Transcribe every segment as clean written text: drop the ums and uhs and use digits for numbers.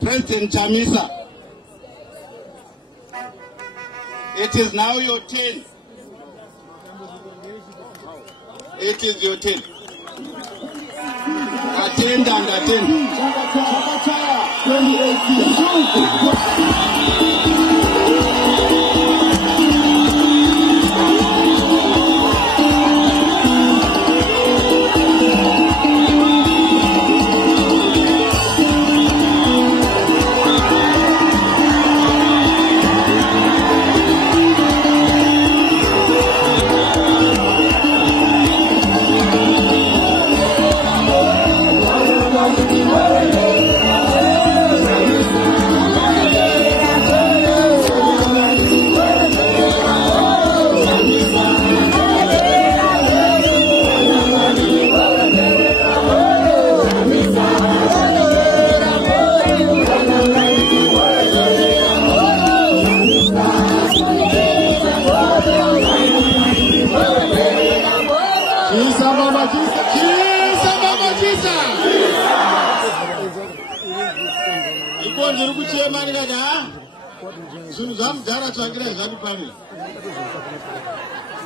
President Chamisa, it is now your turn. It is your turn. Attend and attend. 2018.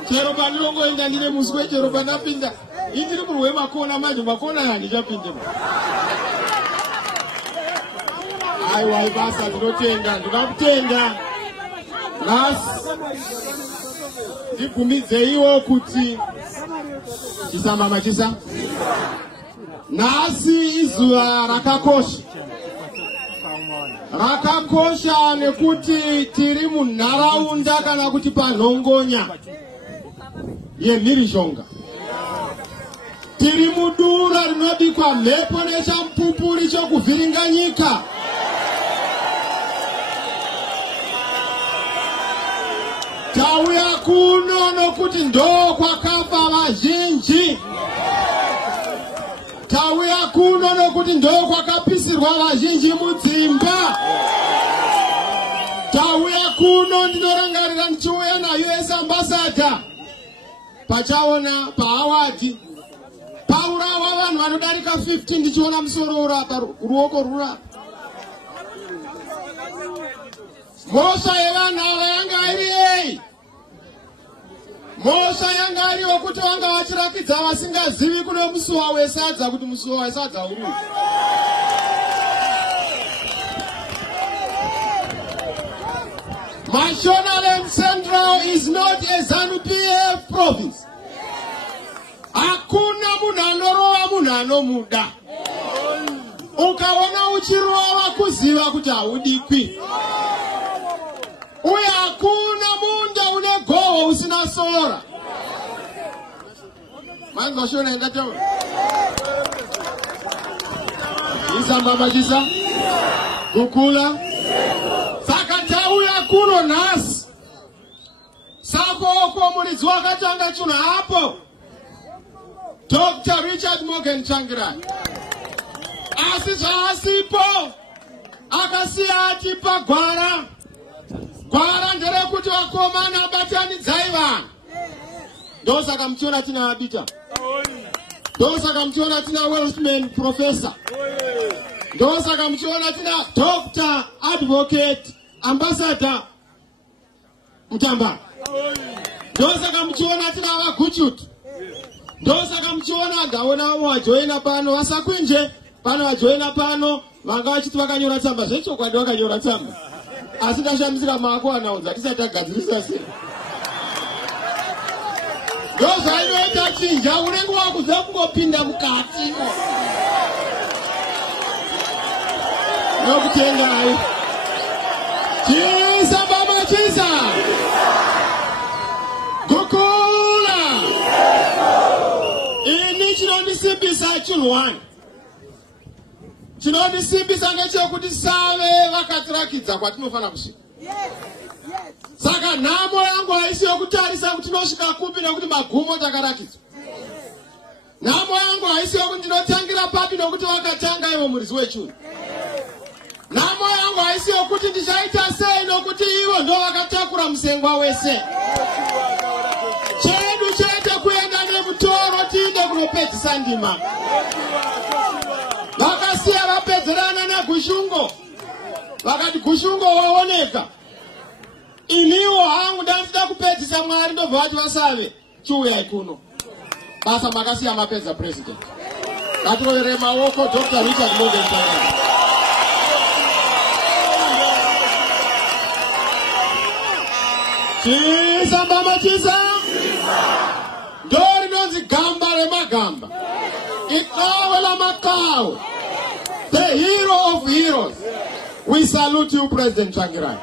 Chero panilongo inga ndine muswe chero panapinda indiri muwe makona manje makona yani chapinde aiwa ibasa ndinotenga ndikakutenga las ndibvumidzeyiwo kuti chisamama chisa nasi izuva rakakosha nekuti tiri munharaunda kana kuti panhongonya yemhirizhonga. Tiri mudura rinobikwa mhepo nechamupupuri chokuvhiringa nyika. Tauya kuno nokuti ndo kwakafa vazhinji. Tauya kuno nokuti ndo kwakapisirwa vazhinji mudzimba. Tauya kuno ndinorangarira ndichiuya naUS ambassador pachaona paawadi paurawa vanhu vanodarika 50 ndichiona musoro urapa ruoko rura. Mhosva yevanhu ava yanga iri ei? Mhosva yanga iri wekuti vanga vachirakidza vasingazivi kuno musuwa wesadza kuti musuwa wesadza uri. Mashonaland Central is not a ZANU-PF province. Hakuna munhu anorova munhu anomuda. Ukaona uchirova kuziva kuti haudikwi. Uye hakuna munda une goho usina sora. Manzi Mashona ingataura. Isamba machisa. Kukula. Saka tauya kuno nhasi. Sapoko muridzi wakatanga chunhu hapo. Dr. Richard Morgan Tsvangirai. Asi zvaasipo akasiya atipa gwara. Gwara nderekuti vakomana batanidzai vanhu. Ndosaka muchiona tina Abita. Ndosaka muchiona tina Welshman Professor. Ndosaka muchiona tina Dr. Advocate Ambassador Mutamba. Ndosaka muchiona tina vaGuchutu. Ndosaka muchiona gaona wajoina pano vasakwinje pano vajoina pano vanga vachiti vakanyora tsamba zvechokwadi vakanyora tsamba. Asi ndashamisira maako anaudza tisati agadzirisa sei. Ndozvainoita chinja unenge wakuziva kungopinda mukati. Nokutengai. Chisa baba chisa. Kukula. Ini chinondisimbisa chinhu wani. Chinondisimbisa ngechekuti save vakatirakidza kwatinofana kusvika. Saka nhamo yangu haisi yokutarisa kuti tinosvika kupi nekuti magumo takarakidzwa. Nhamo yangu haisi yokuti ndinotangira papi nekuti vakatanga ivo muridzi wechunhu. Nhamo yangu haisi yokuti ndichaita sei nokuti ivo ndo vakatakura musengwa wese. Chedu chete kuenda nemutoro tiinde kunopedzisa ndima. Vakasiya vapedzerana naGushungo. vakati gushungo waoneka. Iniwo hangu danzida kupedzisa Mwari ndobva vati vasave chiuyai kuno. Basa makasiya mapedza president. Ngatirovere maoko Dr. Richard Morgan Tanga. Chisa mama chisa. Dori nonzi gamba remagamba. Ikawe la makao. The hero of heroes. We salute you, President Tsvangirai.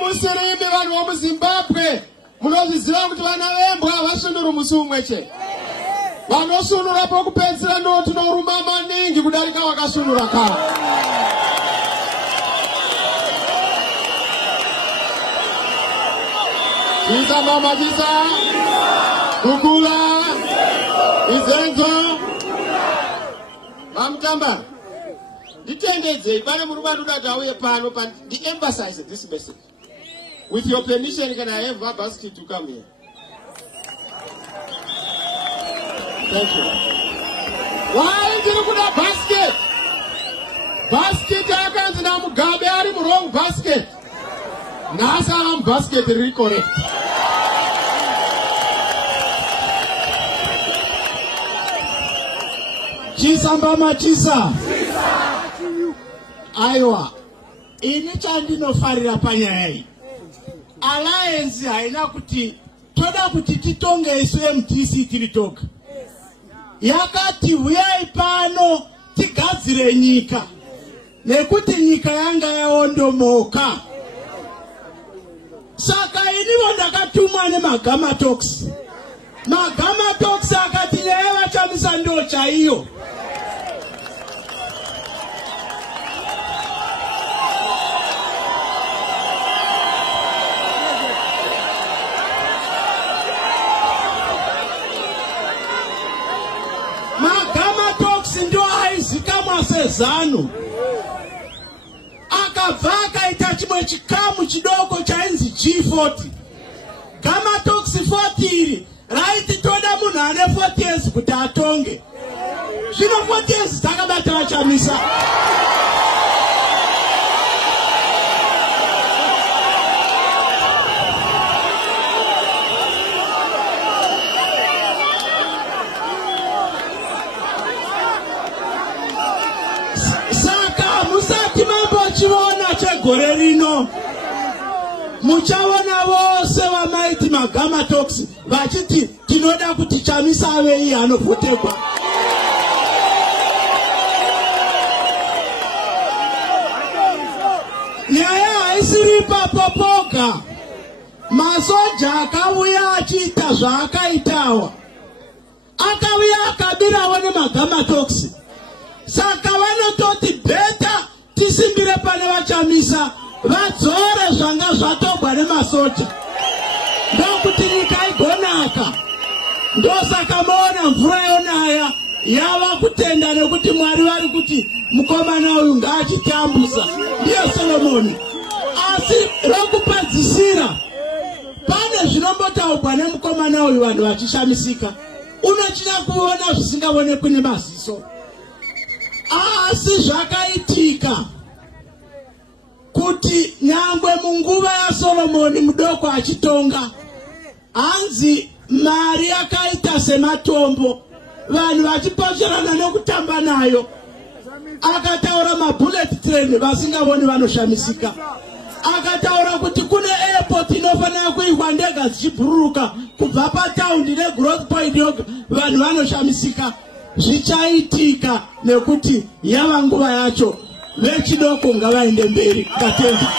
Musirimi vanhu vomuZimbabwe. Munozviziva kuti vana vembwa vasunura musi umwe chete. Vanosunura pokupedzisira ndo tinoruma maningi kudarika vakasunura kare. Chisa mama chisa. Kukula. Izenzo. Vamutamba. Nditendedzei pane murume anodati auye pano emphasize this message. With your permission, can I have a basket to come here? Thank you. Why did you put a basket? Basket happens in Mugabe are the wrong basket. Nasa basket recorrect. Chisa mbama chisa. Aiwa. Ini chandino farira panyaya. Alliance haina kuti toda kuti titonge isu MTC tiritoka. Yakati huyai pano tigadzire nyika. Nekuti nyika yanga yaondomoka. Saka inivo ndakatumwa neMagama Talks. Magama Talks akati lewa chamisa ndo chaiyo. Magama Talks ndo aizikamwa sezano. Akavaka itachimwe chikamu chidoko chainzi G40. Gama Talks 40 iri raiti toda munhu ane 40 years kuti atonge. Zvino 40 years takabata vachamisa. Saka musati mambo chiona chegore rino. Muchaona vose vamaiti Magama Talks vachiti tinoda kuti Chamisa ave iye anovotekwa. Nyaya haisiri ipapo poga. Masoja akauya achiita zvaakaitawa. Akauya akabirawo neMagama Talks. Saka vanototi beta tisimbire pane vaChamisa. Vadzore zvanga zvatogwa nemasoja. Ndokuti nyika igonaka. Ndosaka maona mvura yonaya yava kutenda nekuti Mwari vari kuti mukomana uyu ngaachitambusa. Ndiye Solomoni. Asi rokupadzisira pane zvinombotaurwa nemukomana uyu vanhu vachishamisika. Unochida kuona zvisingaonekwi nemaziso. Asi zvakaitika kuti nyangwe munguva yaSolomoni mudoko achitonga, hanzi mari yakaita sematombo, vanhu vachipocherana nekutamba nayo. Akataura mabullet train vasingaoni vanoshamisika. Akataura kuti kune airport inofanira kuigwa ndega dzichibhururuka kubva pataundi negrowth point yoga, vanhu vanoshamisika. Zvichaitika nekuti yava nguva yacho. Vechidoko ngavaende mberi. Ngatenda.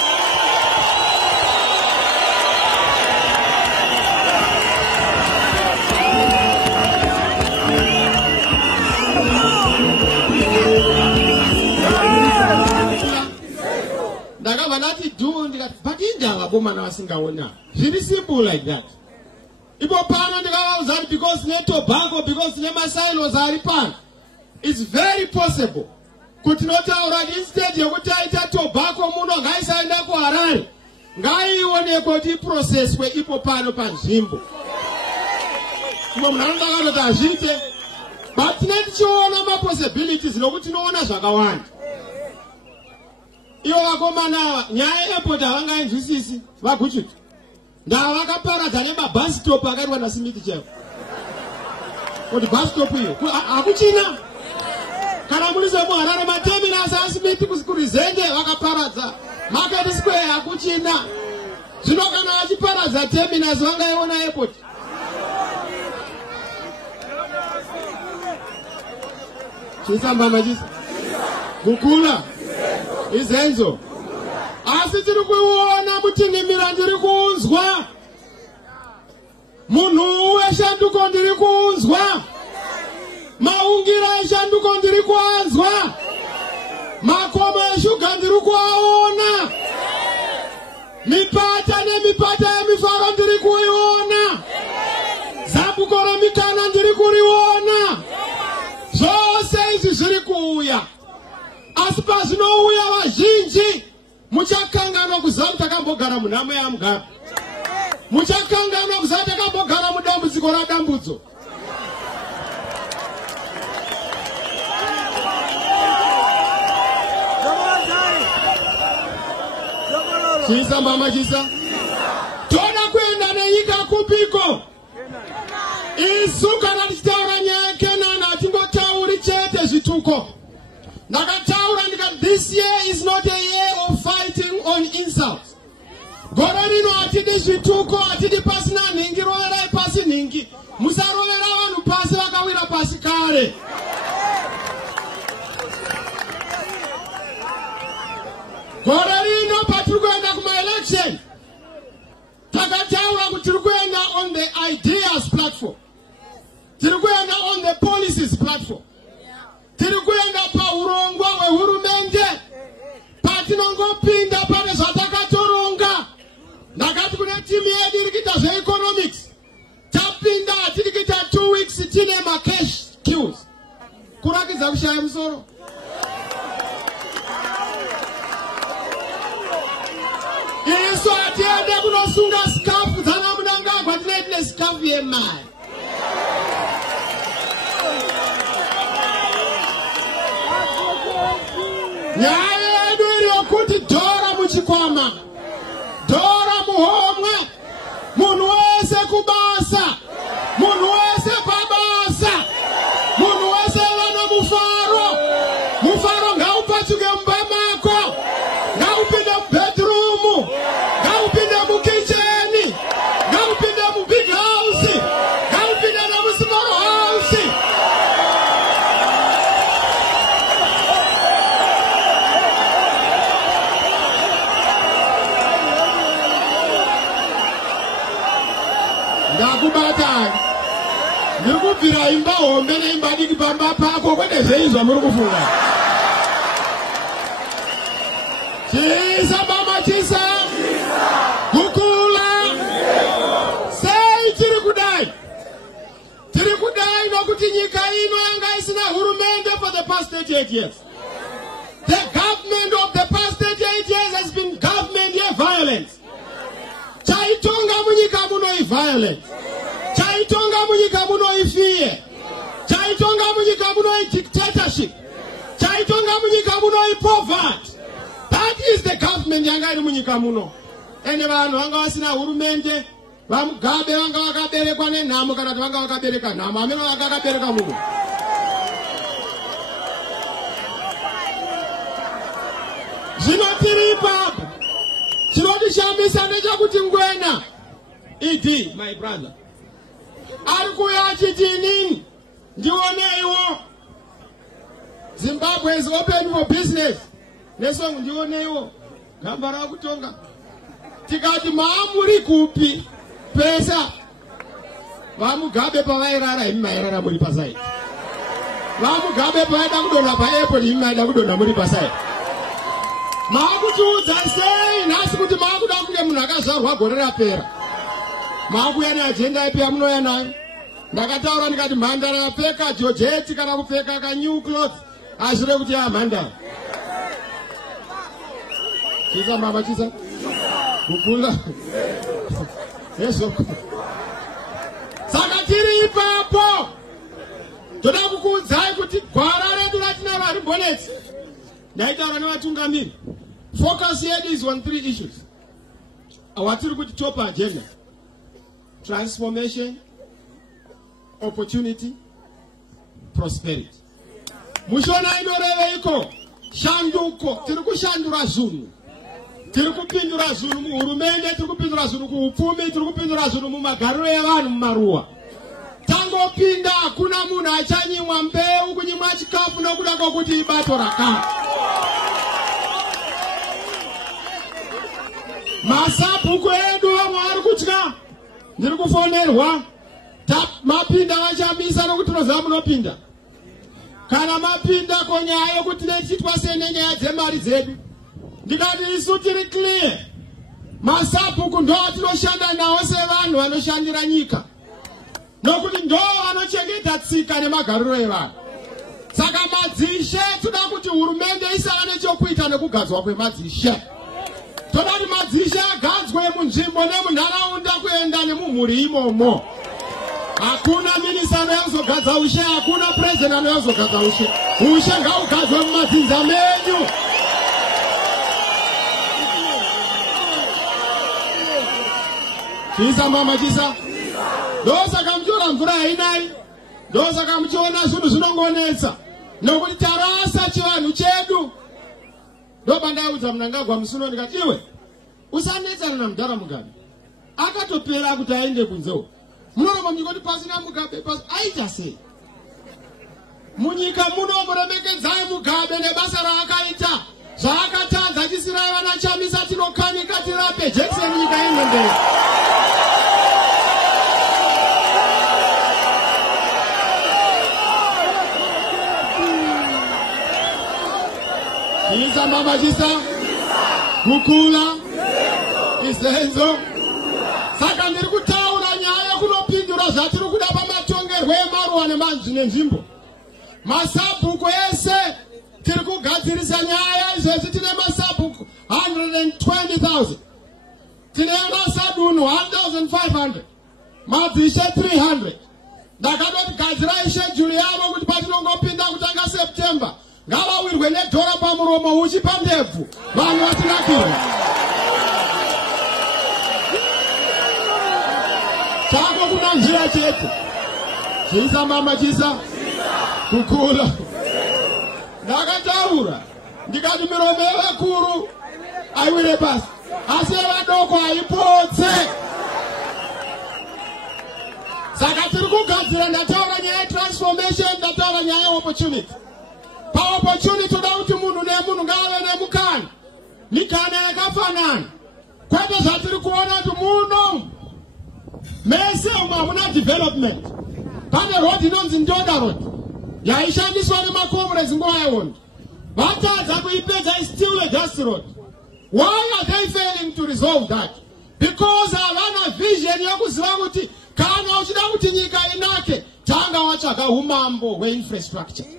Ndakabva ndati do ndikati but indanga bomana vasingaona. Very simple like that. Ipo pano ndikavaudza because neTobacco, because nemaSilos ari pano. It's very possible. Kuti notaura instead yokuti aita Tobacco muno ngaisaenda kuHarare. Ngaionekwe kuti iprocesswe ipo pano panzvimbo. Imwe munhu anodakatoti azviite. But tinenge tichiona mapossibilities nokuti tinoona zvakawanda. Iyo vakomana nyaya yeairport havangainzwisisi vaguchutu. Ndavakaparadza nemabus stop akaitwa naSmith chaiwo. Kuti bus stop iyo hakuchina. Kana muri semuHarare materminus aSmith kurizende vakaparadza. Market Square hakuchina. Zvino kana vachiparadza terminus vangaiona airport. Chisamba machisa. Kukula. Izenzo. Asi tiri kuona mutinimira ndiri kunzwa. Munhu weshanduko ndiri kunzwa. Maungira eshanduko ndiri kuanzwa. Makomo eshuga ndiri kuaona. Mipata nemipata yemifaro ndiri kuiona. Zambuko remikana ndiri kuriona. Zvose izvi zviri kuuya. Asi pazvinouya vazhinji muchakanganwa kuziva kuti takambogara munhamo yamugara. Muchakanganwa kuziva takambogara mudambudziko radambudzo. Chisa mama chisa. Toda kuenda nenyika kupiko. Isu kana tichitaura nyaya yeKenani hatingotauri chete zvituko. Ndakataura ndikati this year is not a year of fighting on insults. Gore rino hatidi zvituko, hatidi pasina nhingi, roverai pasi nhingi. Musarovera vanhu pasi vakawira pasi kare. Gore rino patiri kuenda kuma-election, takataura kuti tiri kuenda on the ideas platform. Tiri kuenda on the policies platform. Tiri kuenda paurongwa hwehurumende. Patinongopinda pane zvatakatoronga. Ndakati kune timu yedu iri kuita zveeconomics. Tapinda tiri kuita 2 weeks tine macash queues. Kurakidza kushaya musoro. Isu hatiende kunosunga scarf dzanaMunangagwa, tine scarf yemari. Nyaya yedu iri yokuti dhora muchikwama, dhora muhomwe, munhu wese kubasa, munhu wese pabasa, munhu wese vana mufaro. Mufaro ngaupatuke mumba mako, ngaupinde mubedroom, ngaupinde mukicheni, ngaupinde mubig house, ngaupinde nemusmall house. Ndakubata ndikubvira imba hombe neimba diki pamba pako, kwete zveizva muri kufunga. Chisa mama chisa. Kukula. Sei tiri kudai. Tiri kudai nokuti nyika ino yanga isina hurumende for the past 38 years. The government of the past 38 years has been government violence. Chaitonga munyika muno violence. Chaitonga munyika muno fear. Chaitonga munyika muno dictatorship. Chaitonga munyika muno poverty. That is the government yanga iri munyika muno. Ene vanhu vanga vasina hurumende, vamugabe vanga vakaberekwa nenhamo kana kuti vanga vakabereka nhamo, hamene vanga vakabereka munhu. Zvino tiri ipapo. Chinotishambisa ndechekuti Ngwena Idi, my brother, ari kuuya achiti inini ndioneiwo, Zimbabwe is open for business. Nesongo ndioneiwo, gamba rakutonga. Tikati maamuri kupi pesa, vamugabe pavairara imi mairara muri pasai. Vamugabe pavaida kudonha pa-airport imi maida kudonha muri pasai. Maakutiudza sei nhasi kuti maakuda kunge munhu akazvarwa gore rapera. Maakuya neajenda ipi yamunouya nayo. Ndakataura ndikati mhandara yapfeka jojeti kana kupfeka ka-new clothes azvire kuti mhandara. Chisa mama chisa. Kukula. Yeso. Saka tiri ipapo. Toda kukuudzai kuti gwara redu ratinaro harimbonetsi. Ndaitaura nevatungamiri. Focus here is on 3 issues. Awatiri kuti top agenda. Transformation, opportunity, prosperity. Mushona inoreve iko shanduko tiri kushandura zunhu. Tiri kupindura zunhu muhurumende, tiri kupindura zunhu kuupfumi, tiri kupindura zunhu mumagariro evanhu mumaruwa. Tangopinda hakuna munhu achanyimwa mbeu kunyimwa chikafu nokuda kwokuti ibato rakati. Masabhuku edu vamwe vari kutya. Ndiri kufonerwa. Mapinda vachamisa nokuti tinoziva munopinda. Kana mapinda konyaya yokuti nechitwa senenyaya dzemari dzedu. Ndikati isu tiri clear. Masabhuku ndo atinoshanda nawo sevanhu vanoshandira nyika. Nokuti ndo vanochengeta tsika nemagariro evanhu. Saka madzishe toda kuti hurumende isava nechokuita nekugadzwa kwemadzishe. Toda kuti madzishe agadzwe munzvimbo nemunharaunda kuenda nemumhuri imomo. Hakuna minista anozogadza ushe, hakuna president anozogadza ushe. Ushe ngaugadzwe mumadzinza menyu. Chisa mama chisa. Ndosaka muchiona mvura hainai. Ndosaka muchiona zvinhu zvinongonetsa. Nokuti tarasa chivanhu chedu. Ndoba ndaudza Mnangagwa Musuno ndikati iwe usanetsana naMudhara Mugabe. Akatopera kuti aende kunzewo. Munoramba muchingoti pasina Mugabe pasi aita sei? Munyika muno muremekedzai Mugabe nebasa raakaita. Zvaakatadza achisira vana chamisa tinokanika tirape Jackson nyika ino mberi. Chisa mama chisa. Kukula. Isenzo. Saka ndiri kutaura nyaya kunopindura zvatiri kuda pamatongerwo emaruwa nenzvimbo. Masabhuku ese tiri kugadzirisa nyaya izvezvi tine masabhuku 120,000. Tine masadunhu 1,500. Madzishe 300. Ndakatoti gadzirai schedule yavo kuti patinongopinda kutanga September. Ngavawirwe nedhora pamuromo uchipa ndebvu. Vanhu vatinakirwa. Chako kuna njira chete. Chisa mama chisa. Kukula. Ndakataura. Ndikati miromo yevakuru aiwire pasi. Asi yevadoko haipotse. Saka tiri kugadzira ndataura nyaya transformation, ndataura nyaya opportunity. Pa-opportunity toda kuti munhu nemunhu ngave nemukana. Mikana yakafanana. Kwete zvatiri kuona kuti muno mese umu hamuna development. Pane road inonzi Ndoda Road. Yaishandiswa nemakomrades nguva yehondo. Vatadza kuipedza is still a dust road. Why are they failing to resolve that? Because havana vision yokuziva kuti kana uchida kuti nyika inake tanga watsvaga umambo hweinfrastructure.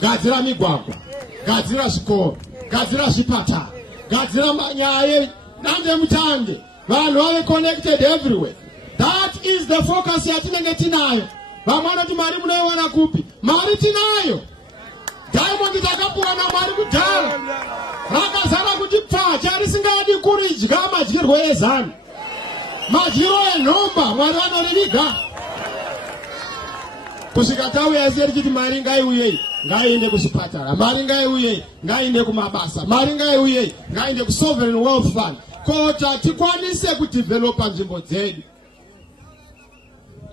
Gadzira migwagwa, gadzira zvikoro, gadzira zvipatara, gadzira nyaya nande mutange. Vanhu vave connected everywhere. That is the focus yatinenge tinayo. Vamwe vanoti mari munoiwana kupi? Mari tinayo. Diamond takapuwa naMwari kudhara. Rakazara kuti pfacha risingadi kuridya madyirwo ezano. Madyiro enhomba Mwari vanoriviga. Kusvika tauya ese richiti mari ngaiuyei, ngaiende kuzvipatara, mari ngaiuyei, ngaiende kumabasa, mari ngaiuyei, ngaiende kusovereign wealth fund. Kota tikwanise kudevelopa nzvimbo dzedu.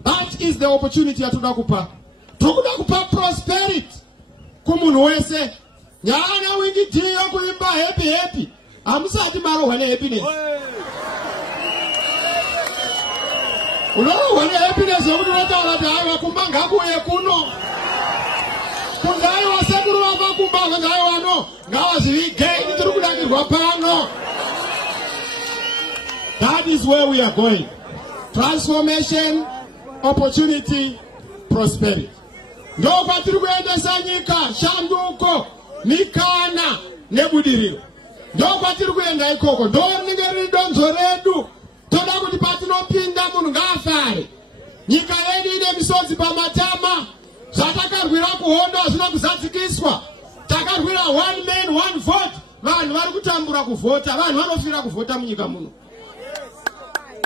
That is the opportunity yatoda kupa. Tokuda kupa prosperity kumunhu wese. Nyana wingi tiyo kuimba happy happy. Amusati marohwa nehappiness. Unorohwa nehappiness yokuti unotaura kuti aiwa kumba ngakuuye kuno. Kunzaiwa sekuru vavakumba kunzaiwa no. Ngavazvivige tiri kudakirwa pano. That is where we are going. Transformation, opportunity, prosperity. Ndo kwatiri kuendesa nyika, shanduko, mikana, nebudiriro. Ndo kwatiri kuenda ikoko. Ndo rinenge riri donzo redu. Toda kuti patinopinda munhu ngaafare. Nyika yedu ine misodzi pamatama. Zvatakarwira kuhondo hazvina kuzadzikiswa. Takarwira one man, one vote. vanhu vari kutambura kuvhota, vanhu vanofira kuvhota munyika muno.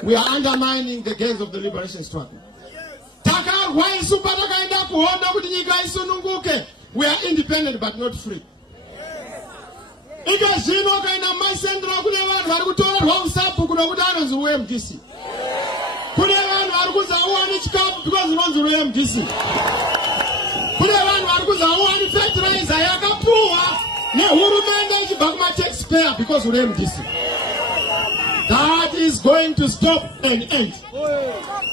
We are undermining the gains of the liberation struggle. Takarwa isu patakaenda kuona kuti nyika isununguke. We are independent but not free. Ika zvino kaina maisendera kune vanhu vari kutorerwa usapu kuno kuti anonzi UMDC. Kune vanhu vari kuzauwani chikafu because inonzi UMDC. Kune vanhu vari kuzauwani fertilizer yakapuwa nehurumende ichibva kuma-taxpayer because UMDC. That is going to stop and end.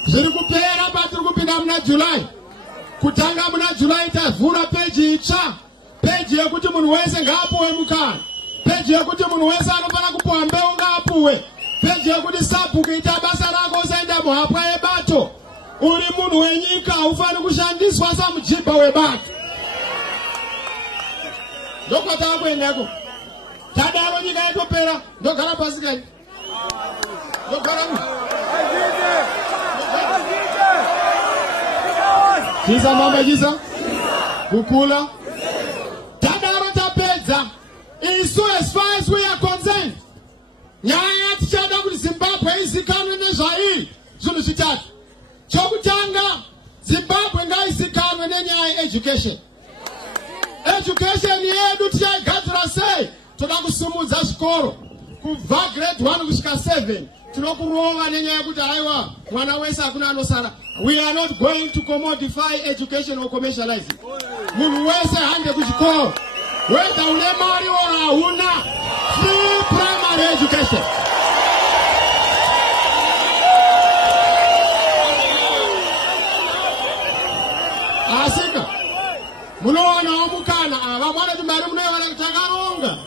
Zviri kupera patiri kupinda muna July. Kutanga muna July tavhura peji itsva. Peji yekuti munhu wese ngaapuwe mukana. Peji yekuti munhu wese anofana kupuwa mbeu ngaapuwe. Peji yekuti sabhuku ita basa rako usaenda muhapwa yebato. Uri munhu wenyika ufani kushandiswa samujibha webato. Ndokwatava kuendako. Tadaro nyika yatopera. Ndogara pasi kani. Chisa mama chisa kukula tadaro tapedza isu as far as we are concerned. Nyaya tichada kuti Zimbabwe izikanwe nezvairi zvinhu zvitatu. Chokutanga, Zimbabwe ngaizikanwe nenyaya education. Education yedu tichaigadzira sei? Toda kusumudza zvikoro kubva grade 1 kusvika 7. Tinokurova nenyaya yekuti haiwa mwana wese hakuna anosara. We are not going to commodify education or commercialize it. Munhu wese hande kuchikoro. Whether une mari or hauna, free primary education. Asika munowana wamukana vamwana kuti mari munoiwana kuti takaronga.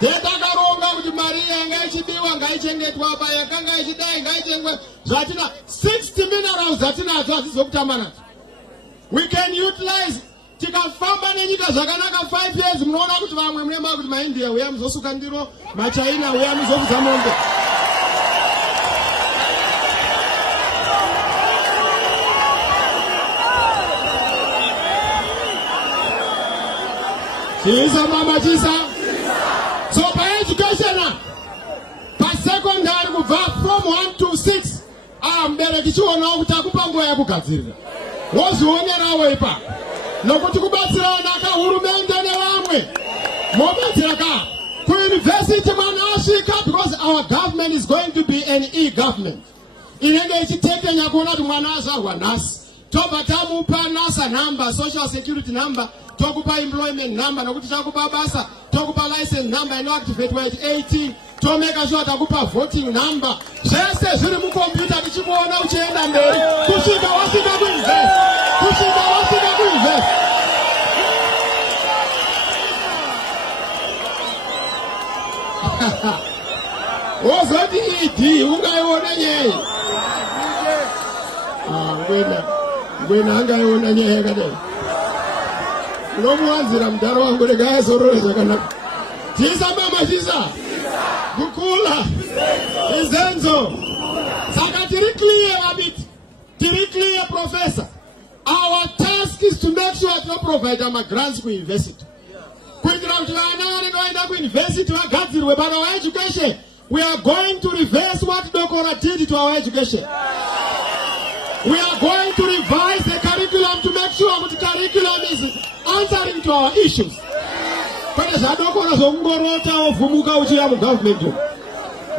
Takaronga kuti mari yanga ichidiwa ngaichengetwa apa yakanga ichidai ngaichengetwa zvatina 60 minerals zatinadzo hadzizokutamba nadzo. We can utilize tikafamba nenyika zvakanaka 5 years munoona kuti vamwe munemba kuti maIndia uya muzosuka ndiro, maChina uya muzokudza mombe. Chisa mama chisa. So by education, by secondary kubva from 1 to 6, mbereki chiona kuti akupa nguva yakugadzirira. Wozvionerawo ipa. Nokuti kubatsira naka hurumende nevamwe. Mobatsira ka. Ku-university mwana asvika because our government is going to be an e-government. Inenge ichitekenya kuona kuti mwana azvarwa nhasi. Tobva tamupa NASA number, social security number, tokupa employment number, nokuti takupa basa, tokupa license number inoactivatewa at 18, tomeka sure takupa voting number. Zvese zviri mukompyuta tichikuona uchienda mberi. Kusvika wasvika kuinvest. Kusvika wasvika kuinvest. Wozoti ED ungaiona nyeye. Ngwena angaiona nyeye yakadai. Unomuwanzira mudhara wangu rega azorore zvakanaka. Chisa mama chisa. Kukula. Izenzo. Saka tiri clear a bit. Tiri clear, Professor. Our task is to make sure that we provide our grants to university. Kuitira kuti vana vanengoenda kuuniversity vagadzirwe but our education. We are going to reverse what Dokora did to our education. We are going to revise the curriculum to make sure that the curriculum is answering to our issues.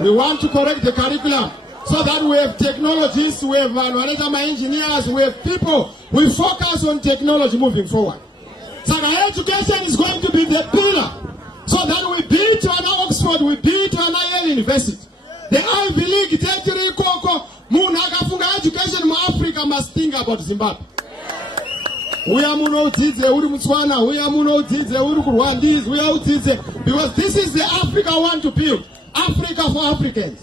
We want to correct the curriculum so that we have technologists, we have engineers, we have people. We focus on technology moving forward. So our education is going to be the pillar so that we beat an Oxford, we beat an Yale University. The Ivy League, Tetiri Koko, Munakafunga education in Africa must think about Zimbabwe. We are Muno Tidze, Uri Mutswana, we are Muno Tidze, Uri Rwandese, we are Tidze, because this is the Africa I want to build. Africa for Africans.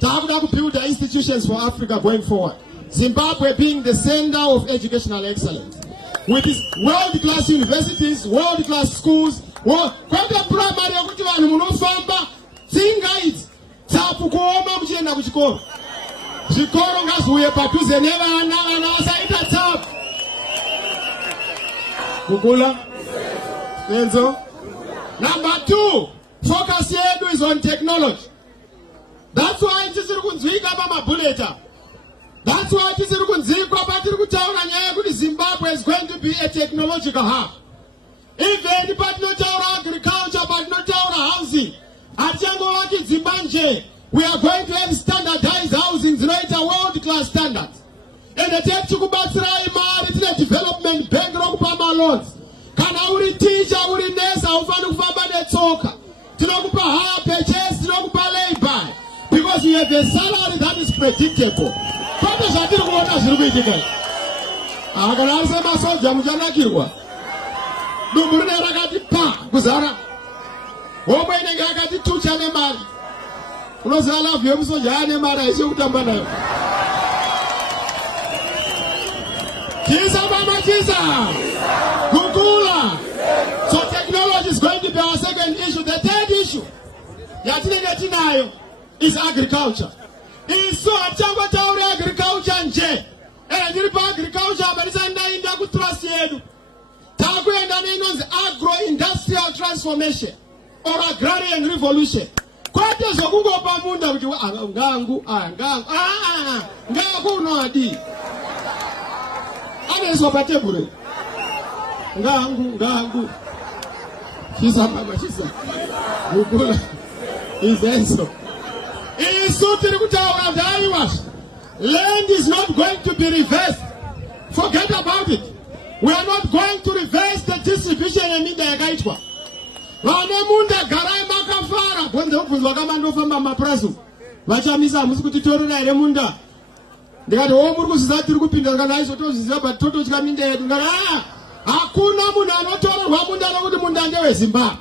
To build the institutions for Africa going forward. Zimbabwe being the center of educational excellence. With its world-class universities, world-class schools, kwenda primary yokuti vanhu munofamba tsingaidzi tsapu kuoma muchienda kuchikoro. Zvikoro ngazviuye padhuze nevana, vana vasaita tsapu. Kukula, Enzo, Number 2, focus yedu is on technology. That's why tisiri kunzwika pamabuleta. That's why tisiri kunzwika patiri kutaura nyaya kuti Zimbabwe is going to be a technological hub. Even patinotaura agriculture, patinotaura housing, atichangovaki Zimbabwe, we are going to have standardized housing dzinoita world-class standards. And tiri kubatsirai mari tine development bank rokupa loans. Kana uri teacher, uri nurse, aufani kufamba netsoka. Tinokupa higher purchase, tinokupa labor. Because you have a salary that is predictable. Kwate zvatiri kuona zviri kuitika. Kana ari semasoja muchanakirwa. Dumbu rine rakati pa kuzara. Homwe inenge yakati tucha nemari. Unoziva lavhu yemusoja ane mari haisi kutamba nayo. Kisa mama kisa. Kukula. So technology is going to be our second issue. The third issue yatinenge tinayo is agriculture. Isu achangwa tauri agriculture nje. Ndiri pa agriculture abarisa ndainda kutrust yedu. Takuenda neinonzi agro-industrial transformation or agrarian revolution. Kwate zokungopa munda kuti ngangu unoadi. Aneso patebure. Ngangu. Chisa mama chisa. Ukula. Izenso. Isu tiri kutaura ndaiwas. Land is not going to be reversed. Forget about it. We are not going to reverse the distribution and minda yakaitwa. Vane munda garai makafara. Bonde ukuzwa kama ndofamba maprasu. Vachamisa hamusi kuti torona ere munda. Ndikati muri kuziza tiri kupinda kana iso toziziva but totochika minda yedu. Ndikati hakuna munhu anotorerwa munda nokuti munda ndewe Zimbabwe.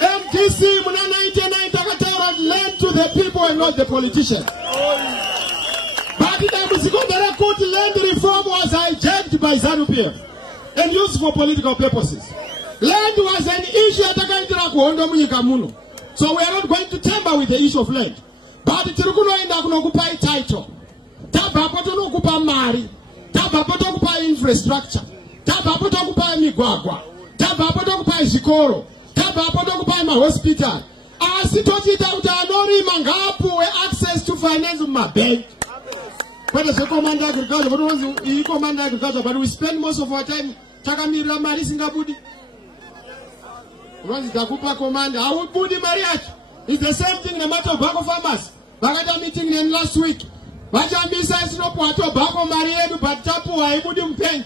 MTC muna 99 takataura land to the people and not the politicians. But the court land reform was hijacked by ZANU-PF and used for political purposes. Land was an issue at the so we are not going to tamper with the issue of land. But the title. Tabapoto no kupa mari. Tabapoto kupa infrastructure. Tabapoto kupa migwagwa. Tabapoto kupa zikoro. Tabapoto kupa ma hospital. Asitochita utanori mangapu access to finance of my bank. But as a command agriculture, but we spend most of our time takamira mari singabudi. Once the command, I would put the mariage. It's the same thing in the matter of Bako farmers. Bagata meeting them last week. Bajamisa is no Puato Bako Mariedu, but Tapu Aibudum Bank.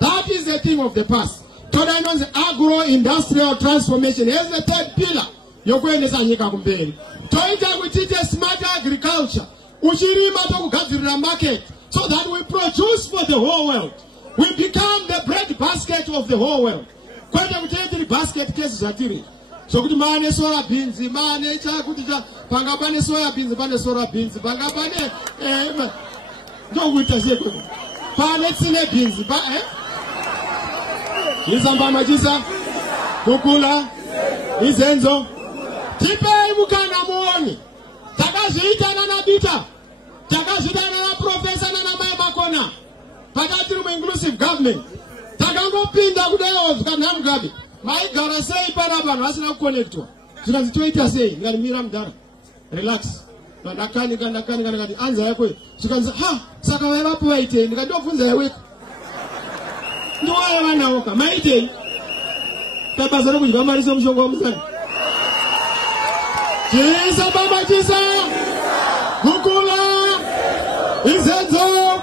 That is the thing of the past. Todanos agro-industrial transformation. Here's the third pillar. You're going to say Toita we teach smart agriculture. Ushirima market so that we produce for the whole world. We become the bread basket of the whole world. Quite a basket cases are theory. So good man soya beans, man chakuta, Pangabane soya beans, Banesora beans, Pangabane, no winter zero. Panetsine beans, Isamba Majisa, Kukula, Izenzo, Tipe Mukana Moani. Takazita na bita. Takazita na professor na Makona. Takatiru inclusive government. Takango pinda kudayo kana Mugabe. My gara say parabano asina connectwa. Tukazitoita say ngani mira mdara. Relax. Ndakani anza yako. Tukanza saka wewe hapo waite ndikadofunza yewe. Ndo wale wanaoka. Maite. Tabazaro kujamaliza mshongo wa mzani. Kisa baba kisa Kukula Izenzo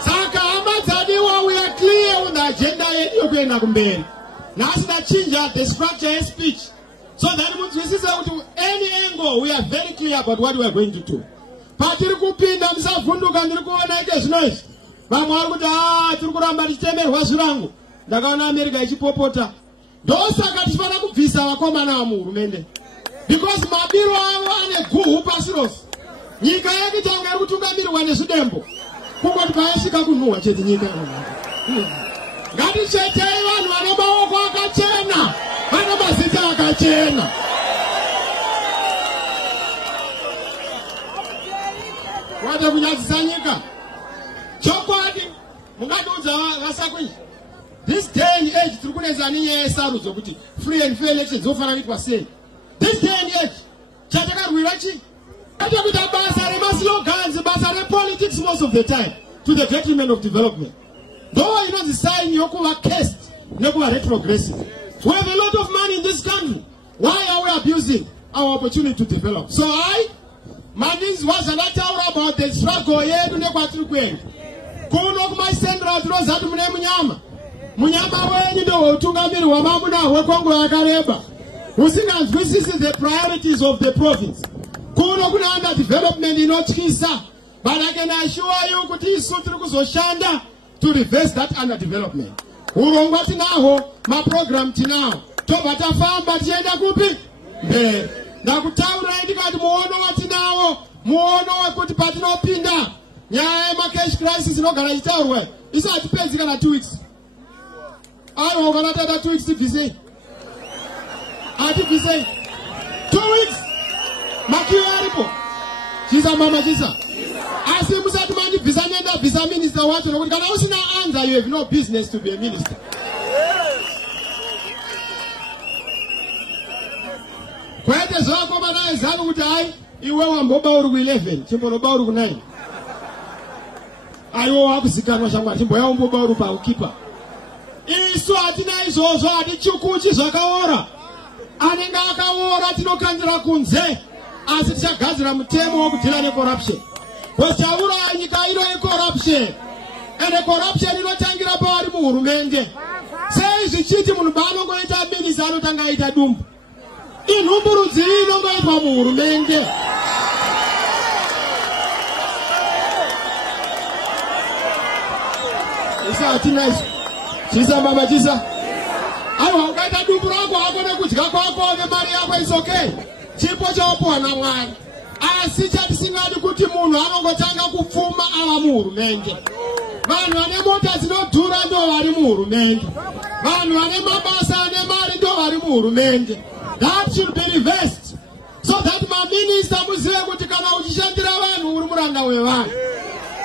Saka Amatadiwa, we are clear on the agenda yokuyenda kumbele. Nasina change the structure and speech. So that we see to any angle we are very clear about what we are going to do. Patiri kupinda msavunduka ndikuona ike zvinoizvi. Vamwe vari kuti tiri kuramba tichitemerwa zvirangu. Ndakaona America ichipopota. Ndosaka tichifana kubvisa vakomana muhurumende. Because mabiro avo ane guhu pasi rose. Nyika yedu tanga iri kutungamirwa nezvidembo. Kungoti payasvika kunhuhwa chete nyika. Ngatichetei vanhu vane maoko akachena, vane mazita akachena. Wade kunyadzisa nyika. Chokwadi, mungatiudza vasakwini. This day and age, Trukunezani Saruzo, free and fair elections, often it was said. This day and age, Chataka Wirachi, I don't know Basare Maslo guns, Basare politics most of the time to the detriment of development. Though you know the sign Yokuwa caste, Yokuwa retrogressive. We have a lot of money in this country. Why are we abusing our opportunity to develop? So Manins was an hour about the struggle here to Nequatruquen. Kuno my central Rosatu Munyama. Munyama when you know Tungamir Wamamuna, Wakongo Akareba. Usinas, this is the priorities of the province. Kuno Kunanda development in Ochisa. But I can assure you, Kuti Sutrukus Oshanda to reverse that underdevelopment. Urongwati naho, my program tinao. Tobata famba tienda kupi. Na kutaura indikati muono wati nawo. Muono wakuti patino pinda. Nyae cash crisis no gana itaurwe. Isa atipezi kana 2 weeks. Ayo gana tata 2 weeks tifise. Atifise. 2 weeks. Makiyo aripo. Chisa mama chisa. Asi musatu mandi visa nenda visa minister watu na kana usina answer, you have no business to be a minister. Kwete zako bana zanu kuti hai iwe wamboba uri ku 11 chimbonoba uri ku 9. Ayo wakuzikanwa shangwa chimbo ya mboba uri pa ukipa. Isu atina izozvo atichukuchi zvakaora. Anenga akaora tinokanzira kunze. Asi tichagadzira mutemo wokudhila necorruption. Kwachaura nyika ino corruption. And the corruption inotangira pavari muhurumende. Sei zvichiti munhu baanongoita minisa anotanga aita dumbu. Inhumburudzi inongoitwa muhurumende. Isa atina isu. Chisa mama chisa. Ayo ukaita dumbu rako hako nekudya kwako nemari yako is okay. Chipo chaopuwa naMwari. Asi chatisingadi kuti munhu anongotanga kupfuma ava muhurumende. Vanhu vane mota dzinodhura ndo vari muhurumende. Vanhu vane mabasa ane mari ndo vari muhurumende. That should be reversed. So that my minister muzive kuti kana uchishandira vanhu uri muranda wevanhu.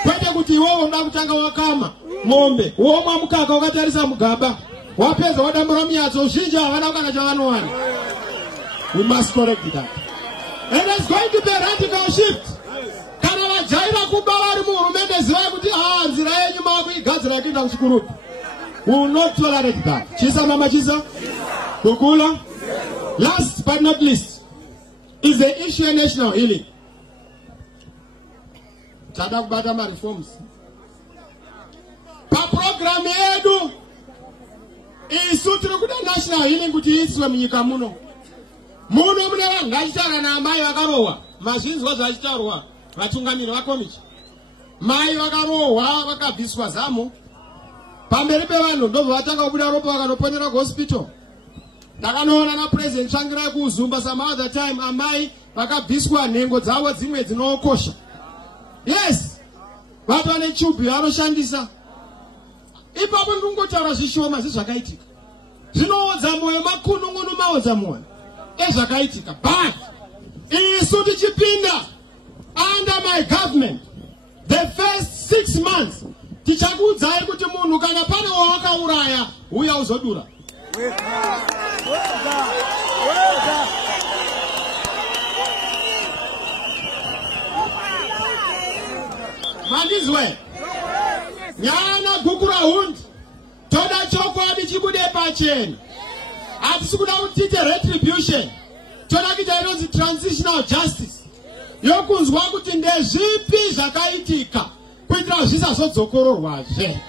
Kwete kuti iwewe unoda kutanga wakama mombe, womwa mukaka wakatarisa mugaba, wapedza wadambura miyatso, zhinji havana kana chavanowana. We must correct that. And there's going to be a radical shift. Kana vajaira kuba vari muhurumende zivai kuti nzira yenyu makuigadzira kuenda kuchikurutu. We will not tolerate that. Chisa mama chisa. Kukula. Last but not least is the issue of national healing. Tada kubata ma reforms. Pa program yedu isutiri kuda national healing kuti iswe munyika muno. Muno mune vanhu vachitaura naamai vakarohwa. Mazvinzwa zvachitaurwa vatungamiri vakomichi. Mai vakarohwa vakabviswa zamo. Pamberi pevanhu ndobva vatanga kubuda ropa vakanoponera kuhospital. Ndakanoona na president Tsvangirai kuZumba some other time amai vakabviswa nhengo dzavo dzimwe dzinokosha. Yes. Vatu vane chubi vanoshandisa. Ipapo ndingotaura zvishoma zvakaitika. Zvinoodza moyo makunun'unu maodza moyo. Ezvakaitika. But isu tichipinda under my government the first 6 months tichakuudzai kuti munhu kana pane wawakauraya uya uzodura. Mandizwe nyana gukura hundi toda chokwadi chibude pacheni. Hatisi kuda kutite retribution. Toda kuita inonzi transitional justice. Yokunzwa kuti ndezvipi zvakaitika kuitira zvisazodzokororwazve.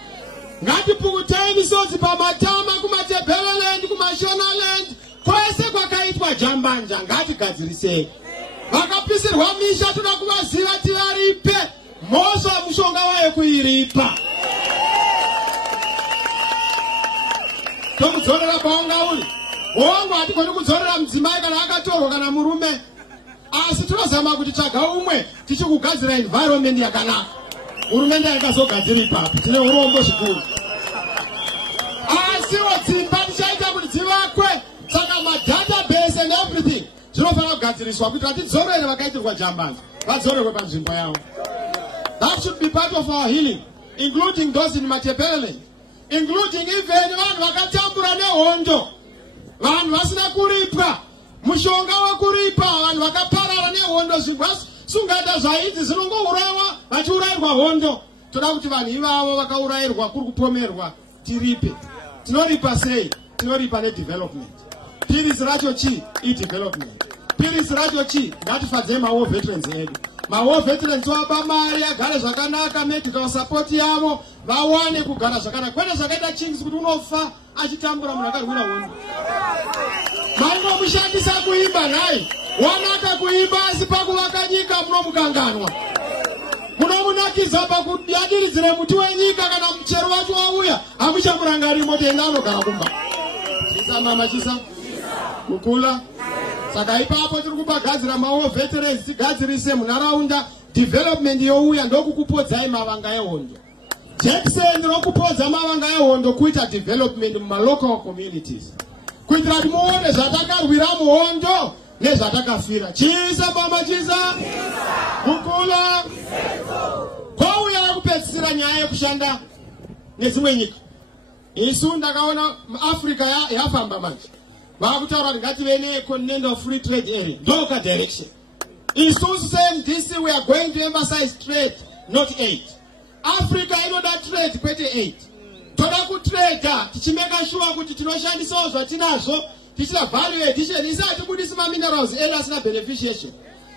Ngatipukutei misodzi pamatama, kumatebheleland, kumashonaland, kwese kwakaitwa jambanja ngatigadzirisei. Vakapisirwa misha toda kuvaziva tivaripe mhosva mushonga wayo kuiripa. Tomudzorera paunga uri. Wangu hatigoni kudzorera mudzimai kana akatorwa kana murume. Asi tinozama kuti tsvaga umwe tichikugadzira environment yakanaka. Hurumende yakazogadzira ipapo. Tine urombo zvikuru. Asiwo dzimba tichaita kuti dzivakwe. Saka madatabase and everything zvinofanira kugadziriswa kuitira tidzorere vakaitirwa jambanja vadzorerwe panzvimbo yavo. That should be part of our healing, including those in Matebeleland. including even vanhu vakatambura nehondo, vanhu vasina kuripwa mushonga wekuripa, vanhu vakaparara nehondo. Zvingasungaita zvaidzi zinongourayiwa vachiurayirwa hondo. Toda kuti vanhu ivavo vakaurayirwa kuri kupomerwa tiripe. Tinoripa sei? Tinoripa nedevelopment. Phirisi racho chi? I-development. Phirisi racho chi? Ngatifadzei ma-war veterans edu. Ma-war veterans wapa mari agare zvakanaka, medical support yavo vawane kugara zvakanaka. Kwete zvakaita Chingis kuti unofa achitambura munhu akarwira hondo. Mangomushandisa kuimba nhai. Wanaka kuimba asi pakuvaka nyika munomukanganwa. Munomunakidza pakuyadiridzire muti wenyika kana muchero wacho wauya hamuchamurangarimo tenda anogara kumba. Chisa mama chisa. Kukula. Saka ipapo tiri kubagadzira ma-war veterans tigadzirise munharaunda. Development youya ndokukupodzai mavanga ehondo. Jackson rokupodza mavanga ehondo kuita development mumalocal communities. Kuitira kuti muone zvatakarwira muhondo nezvatakafira. Chisa mama chisa. Kukula. Kwauya kupedzisira nyaya yekushanda nedzimwe nyika. Isu ndakaona Africa yafamba manje. Vakutaura kuti ngative ne-continental free trade area. Ndoka direction. Isusu saying this we are going to emphasize trade, not aid. Africa inoda trade kwete aid. Toda kutrade tichimeka sure kuti tinoshandisawo zvatinazvo tichida value addition isati kubudisa ma-minerals ela asina beneficiation.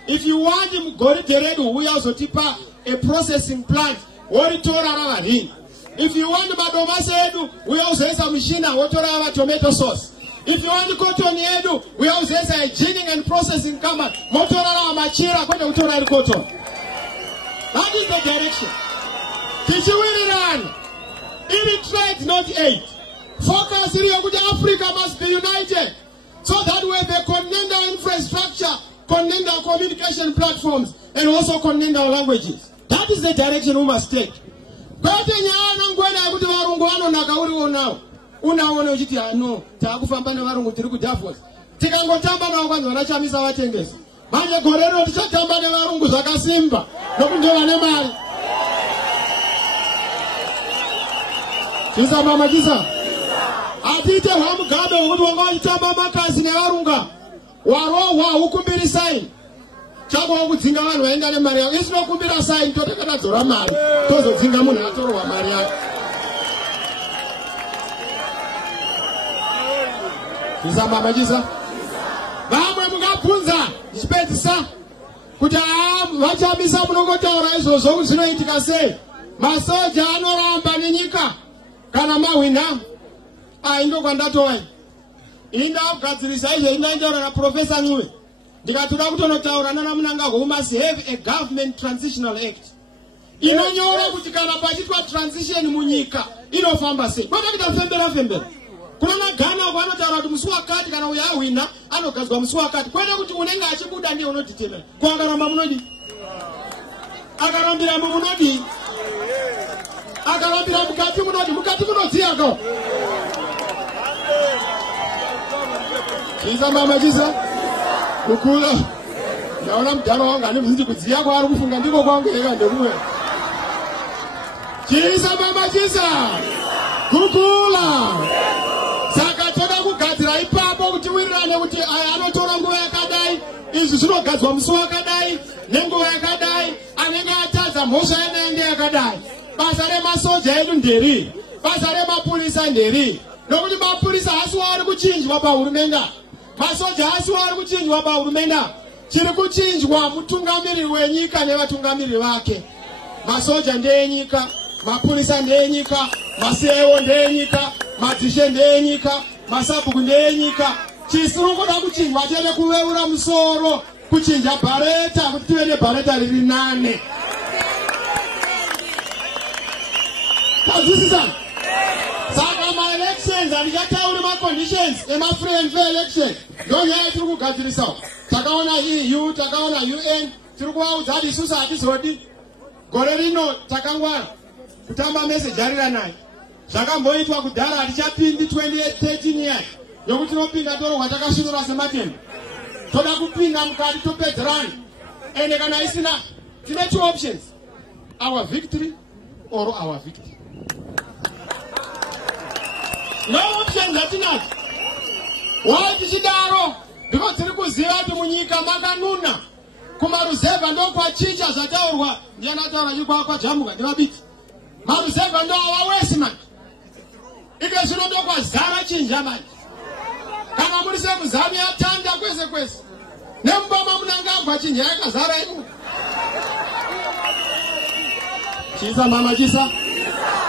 If you want mugoridhe redu uya uzotipa a processing plant woritora ravarini. If you want madomasi edu uya uzoisa mushina wotora rava tomato sauce. If you want cotton edu uya uzoisa a ginning and processing company motora rava machira kwete kutora ri cotton. That is the direction. Tichiwirirana. It trade, not aid. Focus iri yokuti Africa must be united so that we have a continental infrastructure, continental communication platforms, and also continental languages. That is the direction we must take. Kwete nyana ngwena yokuti varungu vanonaka uri unawo. Unaona uchiti no, takufamba nevarungu tiri ku Davos. Tikangotamba nawo kwanza vanachamisa vatengesi. Manje gorero tichatamba nevarungu zvakasimba nokuti ndo vane mari. Chisa mama chisa. Atite hwamugabe wokuti wanga wachitamba makazi nevarunga. Warohwa ukumbiri sign. Chako wokudzinga vanhu vaenda nemari yako. Isino kumbira sign totakatadzora mari. Tozodzinga munhu atorohwa mari yake. Chisa mama chisa. Vamwe mungabvunza ndichipedzisa kuti vachamisa munongotaura izvozvo kuti zvinoitika sei. Masoja anoramba nenyika. Kana mawina aingo kwandatoa inda kugadzirisa izvo indaitaura na Professor Ncube ndikatoda kutonotaura nana Munangagwa must have a government transitional act inonyora kuti kana pachitwa transition munyika inofamba sei kwete kuti fembera kuna Ghana kwanotaura kuti musi wakati kana uya awina anogadzwa musi wakati kwete kuti unenge achibuda ndiye unotitemera kwakaramba munodi akarambira munodi akarambira mukati munodziyako. Chisa mama chisa. Kukula. Ndaona mudhara wangu ane muzindi kudziya kwaari kufunga ndiko kwangu eka ndokumwe. Chisa mama chisa. Kukula. Saka toda kugadzira ipapo kuti wirirane kuti aya anotora nguva yakadai, izvi zvinogadzwa musi wakadai, nenguva yakadai, anenge atadza mhosva yanaende yakadai. Basa remasoja edu nderi, basa remapurisa nderi. Nokuti mapurisa hasi wari kuchinjwa pahurumende. Masoja hasi wari kuchinjwa pahurumende. Chiri kuchinjwa mutungamiriri wenyika nevatungamiriri vake. Masoja ndeyenyika, mapurisa ndeyenyika, maseo ndeyenyika, madzishe ndeyenyika, masabhuku ndeyenyika. Chisiri kuda kuchinjwa chete kuveura musoro, kuchinja bhareta kuti tive nebhareta riri 8. Kazvisisa. Saka ma-elections handikatauri ma-conditions ema-free and fair election. Ndonyaya tiri kugadzirisawo. Takaona EU, takaona UN, tiri kuvaudza kuti isusu hatizodi. Gore rino takangwara kutamba message arira naye. Zvakamboitwa kudhara hatichapindi 2013 years. Yokuti tinopinda torohwa takasvinura sematemba. Toda kupinda mukati topedzerana. Ende kana isina, tine 2 options. Our victory or our victory. no options atinadzo. Watichidaro because tiri kuziva kuti munyika makanuna. Kumaruzeva ndo kwachicha zvataurwa ndiana ataura chikwakwa jamuka ndivabiti. Maruzeva ndo awawesi manje. Ike zvino ndo kwazara chinja manje. Kana muri sekuzami atanda kwese kwese. Nembama munangagwa chinja yakazara inu. Chisa mama chisa.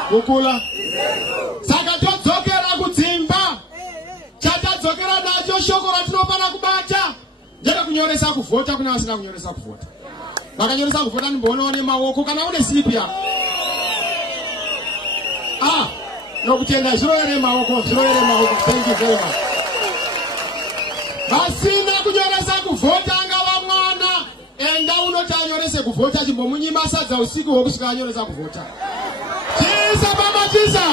Kukula. Saka todzokera kudzimba. Chatadzokera nacho shoko ratinofana kubata. Ndeka kunyoresa kuvhota kuna vasina kunyoresa kuvhota. Vakanyoresa kuvhota ndimboona ne maoko kana une slip yako. Nokutenda zviroere maoko. Thank you very much. Vasina kunyoresa kuvhota ngava mwana. Enda unotanyorese kuvhota chimbomunyima sadza usiku wokusvika anyoresa kuvhota. Chisa mama chisa.